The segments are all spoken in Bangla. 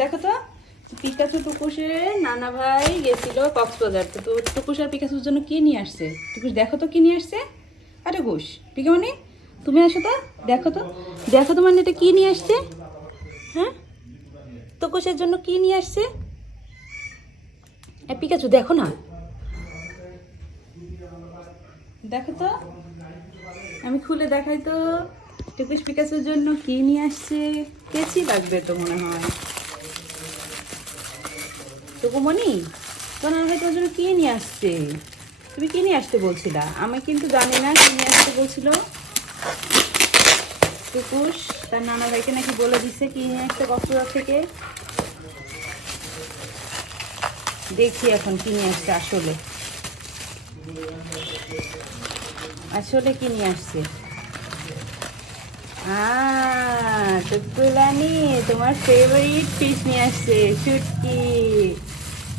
দেখো তো পিকাচু টুকুসের নানা ভাই গেছিল কক্সবাজার। তো তো টুকুস আর পিকাচুর জন্য কি নিয়ে আসছে? টুকুস, দেখো তো কি নিয়ে আসছে? আরে ঘুষ। পিকামণি, তুমি আসো তো, দেখো তো। দেখো তো মানে এটা কি নিয়ে আসছে? হ্যাঁ? টুকুসের জন্য কি নিয়ে আসছে? পিকাচু দেখো না। দেখো তো। আমি খুলে দেখাই তো। টুকুস পিকাচুর জন্য কি নিয়ে আসছে? কেচি লাগবে তো মনে হয়। টুকুমণি তোমার ভাই তোমার জন্য কি নিয়ে আসছে? তুমি কি নিয়ে আসতে বলছিলা? আমি কিন্তু জানি না কি নিয়ে আসতে বলছিল। টুকুস, তার নানা ভাইকে নাকি বলে দিচ্ছে কি নিয়ে আসছে কক্সবাজার থেকে। দেখি এখন কি নিয়ে আসছে আসলে। আসলে কি নিয়ে আসছে? আহ তোমার ফেভারিট ফিশ নিয়ে আসছে শুটকি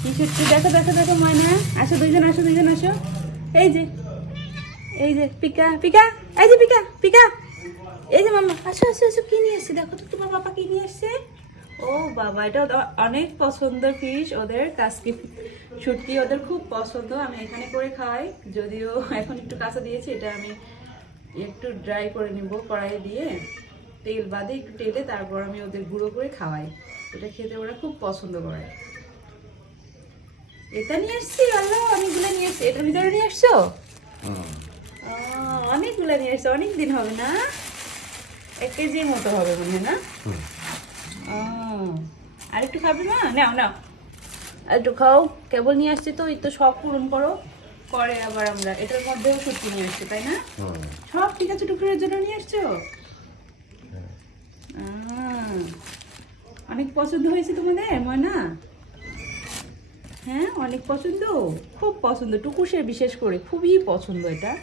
কি শুটকি দেখো দেখো দেখো, ময়না। আসো দুইজন আসো দুইজন, আসো। এই যে এই যে, পিকা পিকা, এই যে পিকা পিকা। এই যে মাম্মা, আসো আসো আসো, কি নিয়ে আসছে দেখো তো, তোমার বাবা কি নিয়ে আসছে ও বাবা, এটা অনেক পছন্দের ফিশ ওদের কাসকি শুটকি ওদের খুব পছন্দ। আমি এখানে করে খাই যদিও এখন একটু কাঁচা দিয়েছি, এটা আমি একটু ড্রাই করে নিব কড়াই দিয়ে। তেল বাদে একটু তেলে, তারপর আমি ওদের গুঁড়ো করে খাওয়াই। এটা খেতে ওরা খুব পছন্দ করে। এটা নিয়ে এসছি আল্লাহ অনেকগুলো নিয়ে এসছি। এটার ভিতরে নিয়ে আসছো? আহ, অনেকগুলো নিয়ে এসছো অনেক দিন হবে না? এক কেজির মতো হবে মনে হয় না? আর একটু খাবে না নাও নাও। আর একটু খাও কেবল নিয়ে আসছি তো এই তো সব পূরণ করো। পরে আবার আমরা এটার মধ্যেও সত্যি নিয়ে আসছি তাই না? সব ঠিক আছে টুকরোর জন্য নিয়ে আসছো? অনেক পছন্দ হয়েছে তোমাদের ময়না? হ্যাঁ অনেক পছন্দ? খুব পছন্দ, টুকুসের বিশেষ করে, খুবই পছন্দ এটা।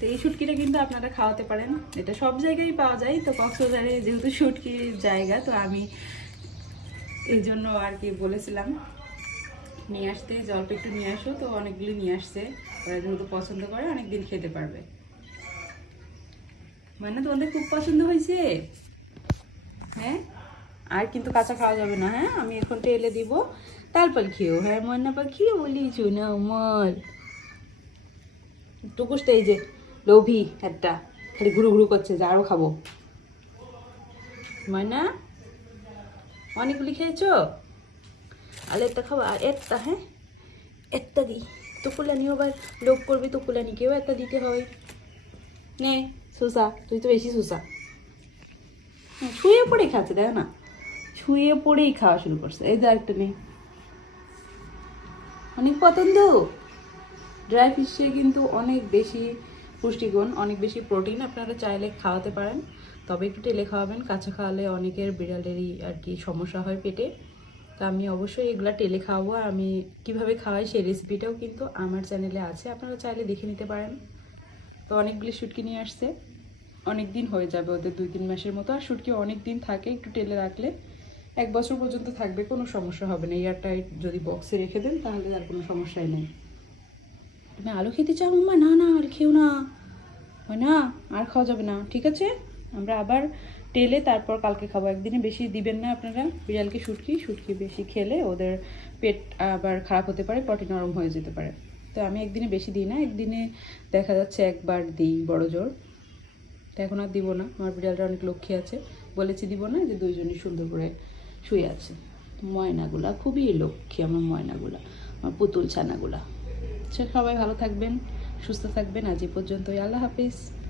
তো এই শুটকিটা কিন্তু আপনারা খাওয়াতে পারেন। এটা সব জায়গায় পাওয়া যায়, তো কক্সবাজারে যেহেতু শুটকির জায়গা, তো আমি এই জন্য আর কি বলেছিলাম, নিয়ে আসতে, জলটা একটু নিয়ে আসো, তো অনেকগুলি নিয়ে আসছে। ওরা যেহেতু পছন্দ করে, অনেকদিন খেতে পারবে। মানে তোমাদের খুব পছন্দ হয়েছে? হ্যাঁ? আর কিন্তু কাঁচা খাওয়া যাবে না হ্যাঁ? আমি এখন তেলে দিব। তারপর খেও হ্যাঁ ময়না পাখি বলিছ না আমার টুকুসটা এই যে, লোভী একটা, খালি ঘুরু ঘুরু করছে, যে আরও খাব। ময়না, অনেকগুলি খেয়েছো? আর একটা খাব, আর একটা হ্যাঁ? একটা দিই। তুকুলানি আবার লোভ করবি তুকুলানিকেও একটা দিতে হয়। নে সুসা তুই তো বেশি সুসা শুয়ে পড়েই খাচ্ছে দেখো না? শুয়ে পড়েই খাওয়া শুরু করছে। এই যে আরেকটা নেই অনেক পছন্দ ড্রাই ফিশে কিন্তু অনেক বেশি পুষ্টিগুণ, অনেক বেশি প্রোটিন আপনারা চাইলে খাওয়াতে পারেন। তবে একটু টেলে খাওয়াবেন, কাঁচা খাওয়ালে অনেকের বিড়ালেরই আর কি সমস্যা হয় পেটে। তা আমি অবশ্যই এগুলা টেলে খাওয়াবো। আমি কীভাবে খাওয়াই সেই রেসিপিটাও কিন্তু আমার চ্যানেলে আছে, আপনারা চাইলে দেখে নিতে পারেন। তো অনেকগুলি শুটকি নিয়ে আসছে। অনেক দিন হয়ে যাবে ওদের দুই তিন মাসের মতো। আর শুটকি অনেক দিন থাকে, একটু টেলে রাখলে এক বছর পর্যন্ত থাকবে, কোনো সমস্যা হবে না। এয়ারটাইট যদি বক্সে রেখে দেন, তাহলে আর কোনো সমস্যাই নেই। তুমি আলু খেতে চাও? মা, না না, আর খেও না। হয় না, আর খাওয়া যাবে না। ঠিক আছে? আমরা আবার টেলে তারপর কালকে খাব। একদিনে বেশি দিবেন না আপনারা? বিড়ালকে শুটকি শুটকি বেশি খেলে ওদের পেট আবার খারাপ হতে পারে পটি নরম হয়ে যেতে পারে। তো আমি একদিনে বেশি দিই না, একদিনে দেখা যাচ্ছে একবার দিই বড় জোর। তো এখন আর দিব না। আমার বিড়ালটা অনেক লক্ষ্মী আছে। বলেছি দিব না যে দুইজনই সুন্দর করে শুয়ে আছে। ময়নাগুলা খুবই লক্ষ্মী আমার ময়নাগুলা, আমার পুতুল ছানাগুলা। সে সবাই ভালো থাকবেন, সুস্থ থাকবেন। আজ এই পর্যন্তই। আল্লাহ হাফিজ।